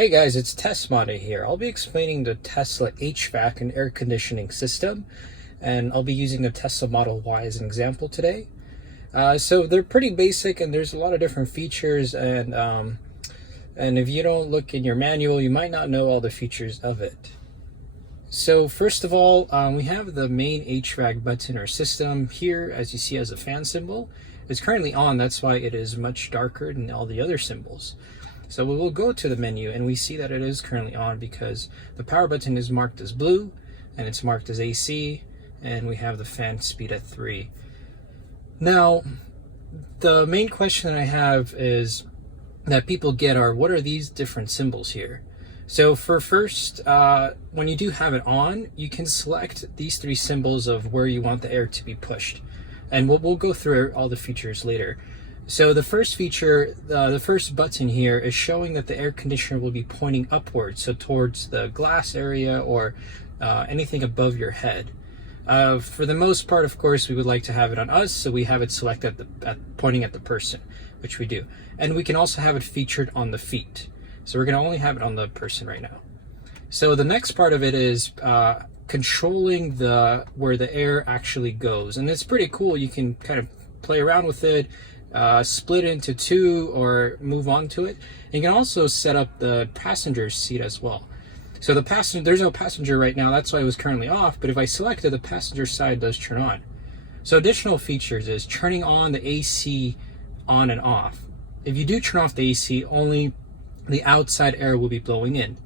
Hey guys, it's Tesmada here. I'll be explaining the Tesla HVAC and air conditioning system, and I'll be using the Tesla Model Y as an example today. So they're pretty basic, and there's a lot of different features, and if you don't look in your manual, you might not know all the features of it. So first of all, we have the main HVAC button or system here, as you see, as a fan symbol. It's currently on, that's why it is much darker than all the other symbols. So we will go to the menu and we see that it is currently on because the power button is marked as blue and it's marked as AC, and we have the fan speed at 3. Now, the main question that I have is that people get are, what are these different symbols here? So for first, when you do have it on, you can select these 3 symbols of where you want the air to be pushed. And we'll go through all the features later. So the first feature, the first button here is showing that the air conditioner will be pointing upwards, so towards the glass area or anything above your head. For the most part, of course, we would like to have it on us, so we have it selected pointing at the person, which we do. And we can also have it featured on the feet. So we're going to only have it on the person right now. So the next part of it is controlling where the air actually goes. And it's pretty cool. You can kind of play around with it. Split it into 2 or move on to it. And you can also set up the passenger seat as well. So the passenger, there's no passenger right now, that's why it was currently off, but if I select it, the passenger side does turn on. So additional features is turning on the AC on and off. If you do turn off the AC, only the outside air will be blowing in.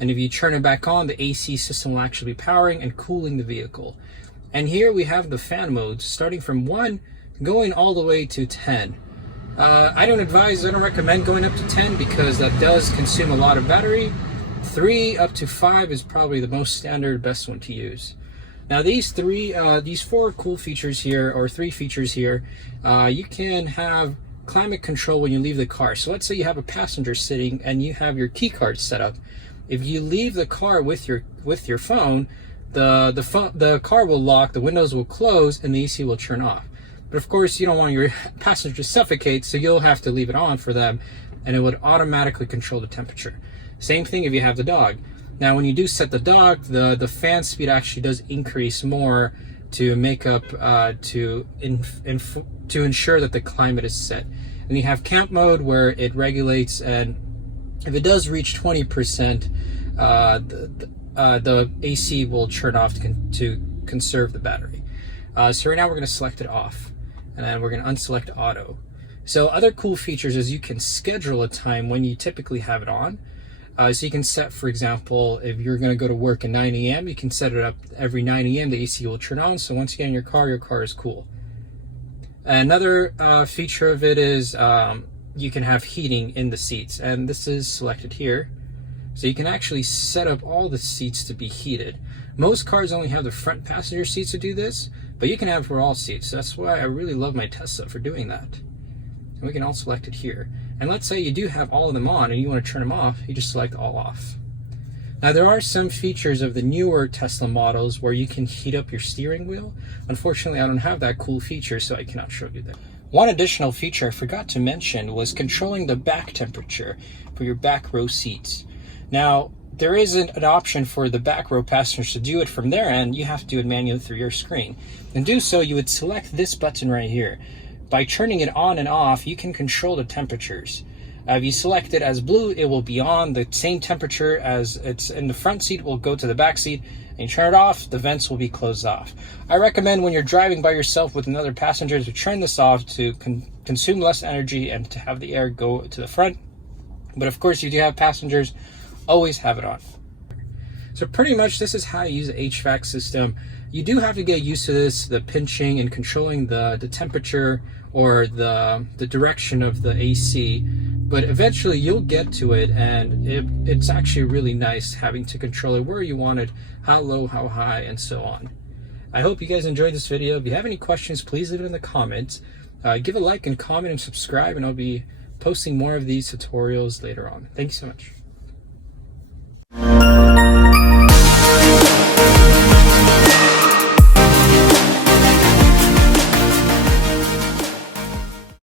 And if you turn it back on, the AC system will actually be powering and cooling the vehicle. And here we have the fan modes starting from 1 going all the way to 10. I don't recommend going up to 10 because that does consume a lot of battery. 3 up to 5 is probably the most standard, best one to use. Now these 4 cool features here, or 3 features here, you can have climate control when you leave the car. So let's say you have a passenger sitting and you have your key card set up. If you leave the car with your phone, the car will lock, the windows will close, and the AC will turn off. But of course, you don't want your passenger to suffocate, so you'll have to leave it on for them, and it would automatically control the temperature. Same thing if you have the dog. Now, when you do set the dog, the fan speed actually does increase more to make up to ensure that the climate is set. And you have camp mode where it regulates, and if it does reach 20%, the AC will turn off to conserve the battery. So right now we're going to select it off. And then we're going to unselect auto. So other cool features is you can schedule a time when you typically have it on. So you can set, for example, if you're going to go to work at 9 a.m., you can set it up every 9 a.m. the AC will turn on. So once you get in your car is cool. Another feature of it is you can have heating in the seats. And this is selected here. So you can actually set up all the seats to be heated. Most cars only have the front passenger seats to do this, but you can have for all seats. That's why I really love my Tesla for doing that. And we can all select it here. And let's say you do have all of them on and you want to turn them off, you just select all off. Now there are some features of the newer Tesla models where you can heat up your steering wheel. Unfortunately, I don't have that cool feature, so I cannot show you that. One additional feature I forgot to mention was controlling the back temperature for your back row seats. Now, there isn't an option for the back row passengers to do it from their end. You have to do it manually through your screen. And do so, you would select this button right here. By turning it on and off, you can control the temperatures. If you select it as blue, it will be on the same temperature as it's in the front seat, will go to the back seat. And you turn it off, the vents will be closed off. I recommend when you're driving by yourself with another passenger to turn this off to consume less energy and to have the air go to the front. But of course, if you do have passengers, always have it on. So pretty much this is how you use the HVAC system. You do have to get used to this, the pinching and controlling the temperature or the direction of the AC, but eventually you'll get to it, and it's actually really nice having to control it where you want it, how low, how high, and so on. I hope you guys enjoyed this video. If you have any questions, please leave it in the comments. Give a like and comment and subscribe, and I'll be posting more of these tutorials later on. Thank you so much.